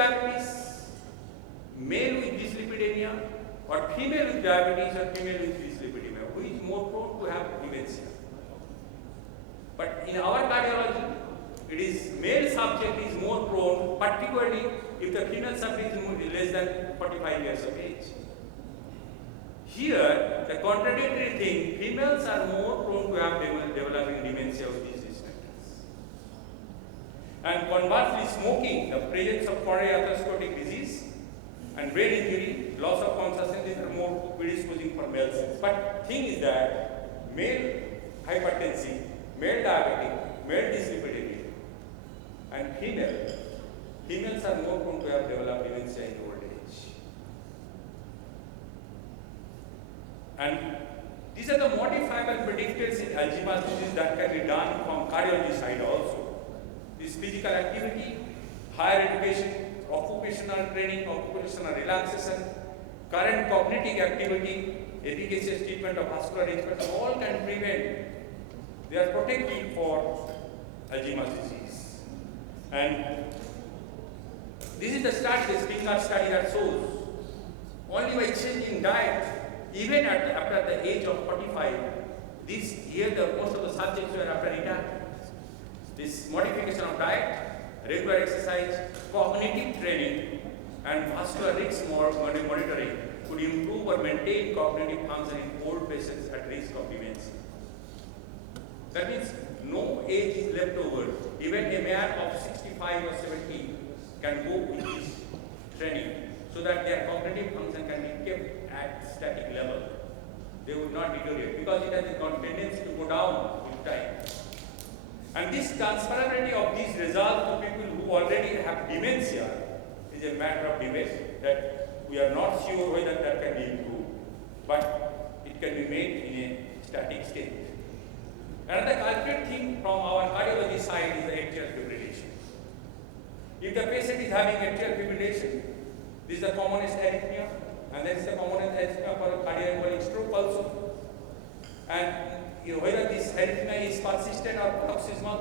diabetes, male with dyslipidemia, or female with diabetes or female with dyslipidemia, who is more prone to have dementia? But in our cardiology, it is male subject is more prone, particularly if the female subject is less than 45 years of age. Here, the contradictory thing, females are more prone to have developing dementia with these disorders. And conversely, smoking, the presence of coronary atherosclerotic disease, and brain injury, loss of consciousness, these are more predisposing for males. But thing is that male hypertensive, male diabetic, male dyslipidemia, and females are more prone to have developed dementia in old age. And these are the modifiable predictors in Alzheimer's disease that can be done from cardiology side also. This physical activity, higher education, occupational training, occupational relaxation, current cognitive activity, efficacious treatment of vascular injuries, all can prevent, they are protective for Alzheimer's disease. And this is the study, the Springer study that shows only by changing diet, even after the age of 45, most of the subjects were after retirement. This modification of diet, regular exercise, cognitive training, and vascular risk monitoring could improve or maintain cognitive function in old patients at risk of dementia. That means no age is left over. Even a man of 65 or 70 can go with this training so that their cognitive function can be kept at static level. They would not deteriorate because it has a tendency to go down with time. And this transferability of these results to people who already have dementia is a matter of debate that we are not sure whether that can be improved, but it can be made in a static state. Another culprit thing from our cardiology side is the atrial fibrillation. If the patient is having atrial fibrillation, this is the commonest arrhythmia, and that is the commonest arrhythmia for cardiac stroke also. And whether this arrhythmia is persistent or paroxysmal,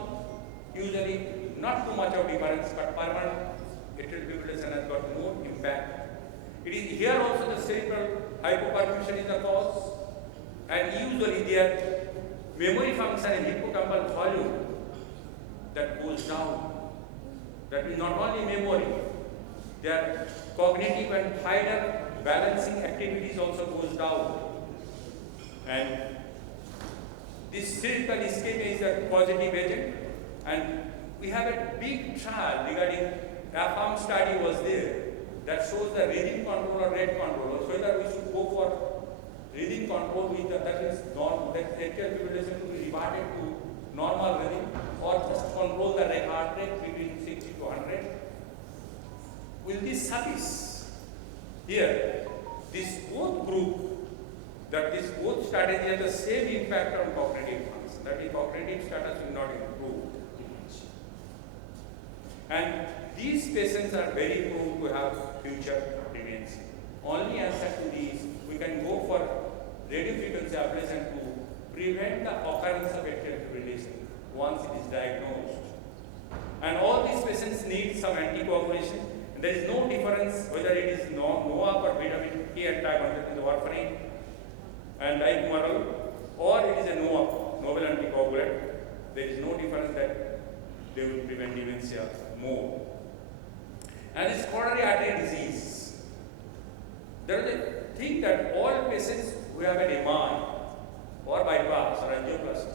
usually not too much of difference, but permanent atrial fibrillation has got more impact. It is here also the cerebral hypoperfusion is the cause, and usually their memory function and hippocampal volume that goes down. That is not only memory, their cognitive and finer balancing activities also goes down. And this cerebral ischemia is a positive agent, and we have a big trial regarding AFAM study was there that shows the rhythm control or rate control, or whether we should go for rhythm control with that is that atrial fibrillation to be reverted to normal rhythm, or just control the heart rate between 60 to 100. Will this suffice? Here, this both group, that this both strategy has the same impact on cognitive function, that is cognitive status will not improve. And these patients are very prone to have future dementia. Only answer to these, we can go for radiofrequency ablation to prevent the occurrence of atrial fibrillation once it is diagnosed. And all these patients need some anticoagulation. And there is no difference whether it is NOAC or vitamin K antagonist in the warfarin and diphenol, or it is a NOAC, novel anticoagulant. There is no difference that they will prevent dementia more. And this coronary artery disease, there is a thing that all patients who have an MI or bypass or angioplasty,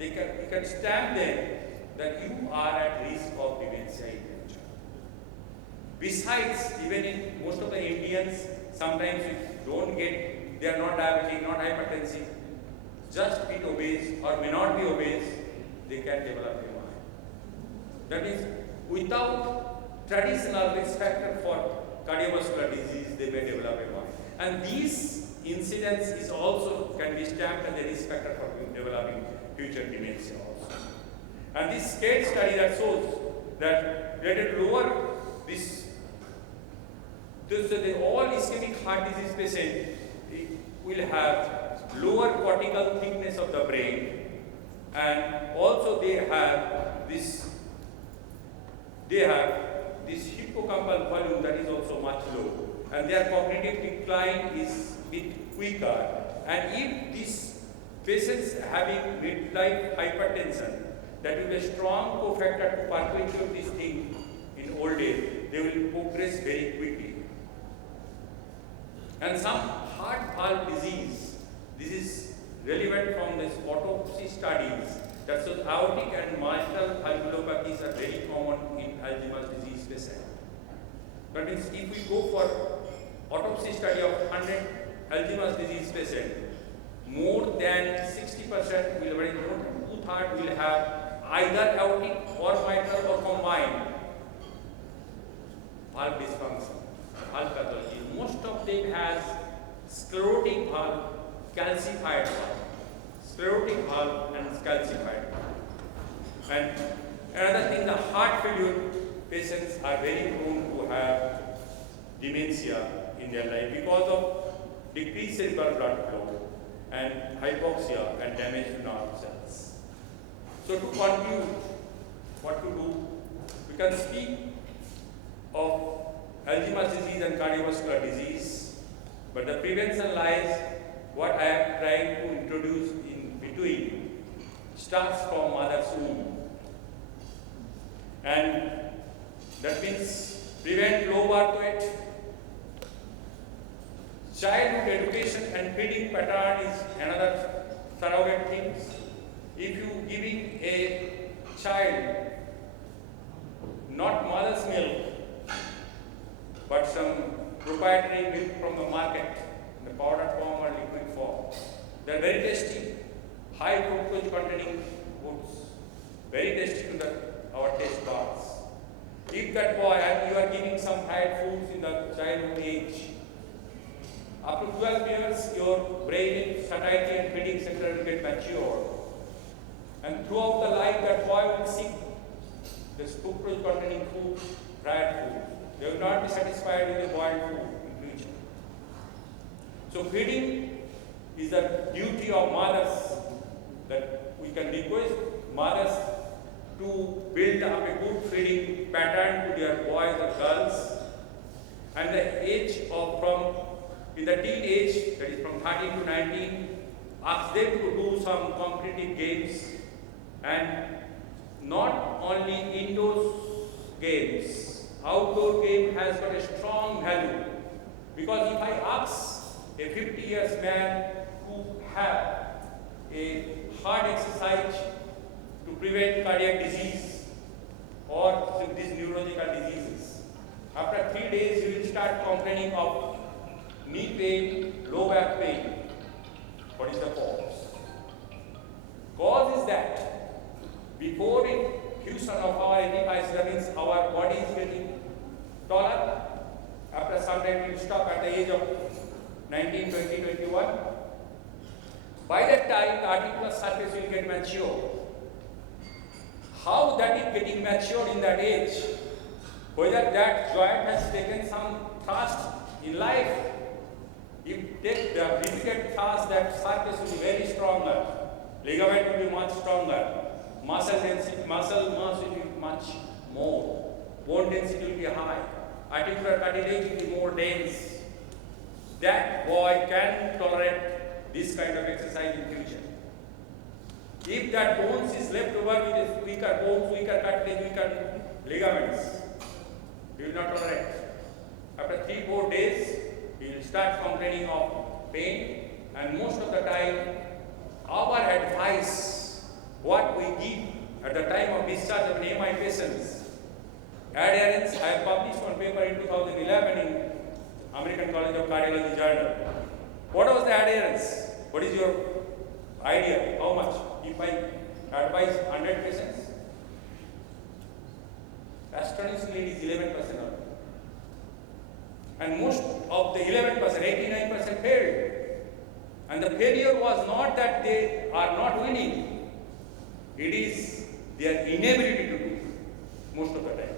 we can stamp them that you are at risk of dementia in future. Besides, even in most of the Indians, sometimes they are not diabetic, not hypertensive, just bit obese or may not be obese, they can develop MI. That is, without traditional risk factor for cardiovascular disease, they may develop MI. And these incidence is also can be stamped as a risk factor for developing future dementia also. And this case study that shows that rated lower all ischemic heart disease patients will have lower cortical thickness of the brain, and also they have this hippocampal volume that is also much low, and their cognitive decline is bit quicker. And if these patients having midlife hypertension, that will be a strong cofactor to perpetuate this thing in old age, they will progress very quickly. And some heart valve disease, this is relevant from this autopsy studies that shows aortic and mitral valvulopathies are very common in Alzheimer's disease patients. That means if we go for autopsy study of 100 Alzheimer's disease patients, more than 60% will, more than two-thirds will have either aortic or mitral or combined valve dysfunction, valve pathology. Most of them has sclerotic valve, calcified valve, sclerotic valve and calcified valve. And another thing, the heart failure patients are very prone to have dementia in their life because of decreased cerebral blood flow and hypoxia and damage to nerve cells. So to conclude, what to do? We can speak of Alzheimer's disease and cardiovascular disease, but the prevention lies what I am trying to introduce in between, starts from mother's womb. And that means prevent low birth weight. Childhood education and feeding pattern is another surrogate thing. If you giving a child not mother's milk, but some proprietary milk from the market, in the powder form or liquid form, they are very tasty, high fructose containing foods, very tasty to our taste buds. If that boy, and you are giving some fried foods in the childhood age, after 12 years, your brain, satiety and feeding center will get matured. And throughout the life, that boy will seek this fructose containing food, fried food. They will not be satisfied with the boiled food in future. So feeding is the duty of mothers, that we can request mothers to build up a good feeding pattern to their boys or girls. And the age of in the teen age, that is from 13 to 19, ask them to do some competitive games, and not only indoor games. Outdoor game has got a strong value, because if I ask a 50 years man who have a hard exercise to prevent cardiac disease or these neurological diseases, after 3 days he will start complaining of knee pain, low back pain. What is the cause? Cause is that before infusion of our antibiotics, that means our body is getting taller. After some time it will stop at the age of 19, 20, 21. By that time the articular surface will get mature. How that is getting matured in that age? Whether that joint has taken some thrust in life. If take the repeated thrust, that surface will be very stronger. Ligament will be much stronger. Muscle density, muscle mass will be much more. Bone density will be high. Articular cartilage will be more dense. That boy can tolerate this kind of exercise in future. If that bones is left over with weaker bones, weaker cartilage, weaker ligaments, he will not tolerate. After 3-4 days, he will start complaining of pain, and most of the time, our advice, what we give at the time of discharge of AMI patients, adherence, I have published one paper in 2011 in American College of Cardiology Journal. What was the adherence? What is your idea? How much? If I advise 100 patients, astonishingly it is 11% only. And most of the 11%, 89% failed. And the failure was not that they are not winning, it is their inability to do most of the time.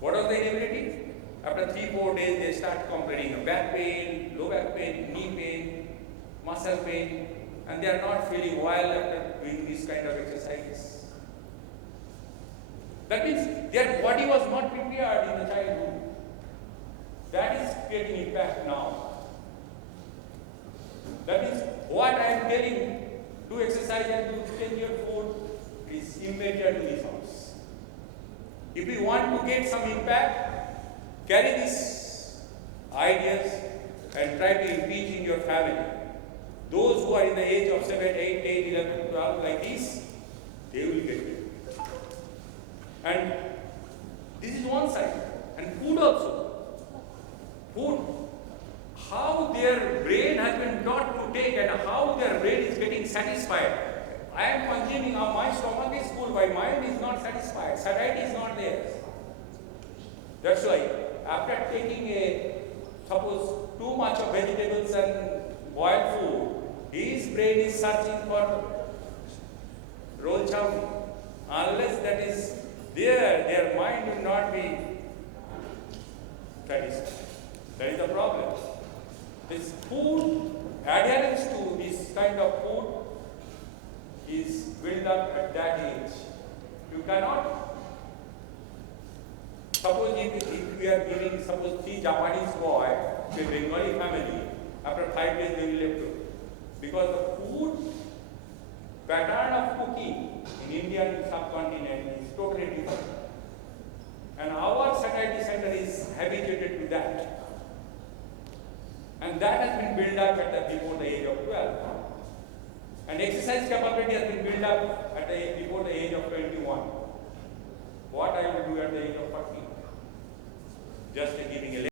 What was the inability? After 3-4 days, they start complaining of back pain, low back pain, knee pain, muscle pain, and they are not feeling well after doing this kind of exercise. That means their body was not prepared in the childhood. That is creating impact now. That means what I am telling, do exercise and do change your food, is immaterial to this house. If we want to get some impact, carry these ideas and try to impeach in your family. Those who are in the age of 7, 8, 10, 11, 12 like this, they will get it. And this is one side. And food also. Food, how their brain has been taught to take and how their brain is getting satisfied. I am consuming, my stomach is full, my mind is not satisfied, satiety is not there. That's why after taking suppose too much of vegetables and boiled food, his brain is searching for roll chow. Unless that is there, their mind will not be satisfied. That is the problem. This food, adherence to this kind of food is built up at that age. You cannot, suppose if we are giving, suppose 3 Japanese boy to a Bengali family, after 5 days they will left. Because the food pattern of cooking in Indian subcontinent is totally different. And our satiety center is habituated to that. And that has been built up before the age of 12. And exercise capability has been built up before the age of 21. What I will do at the age of 40? Just giving a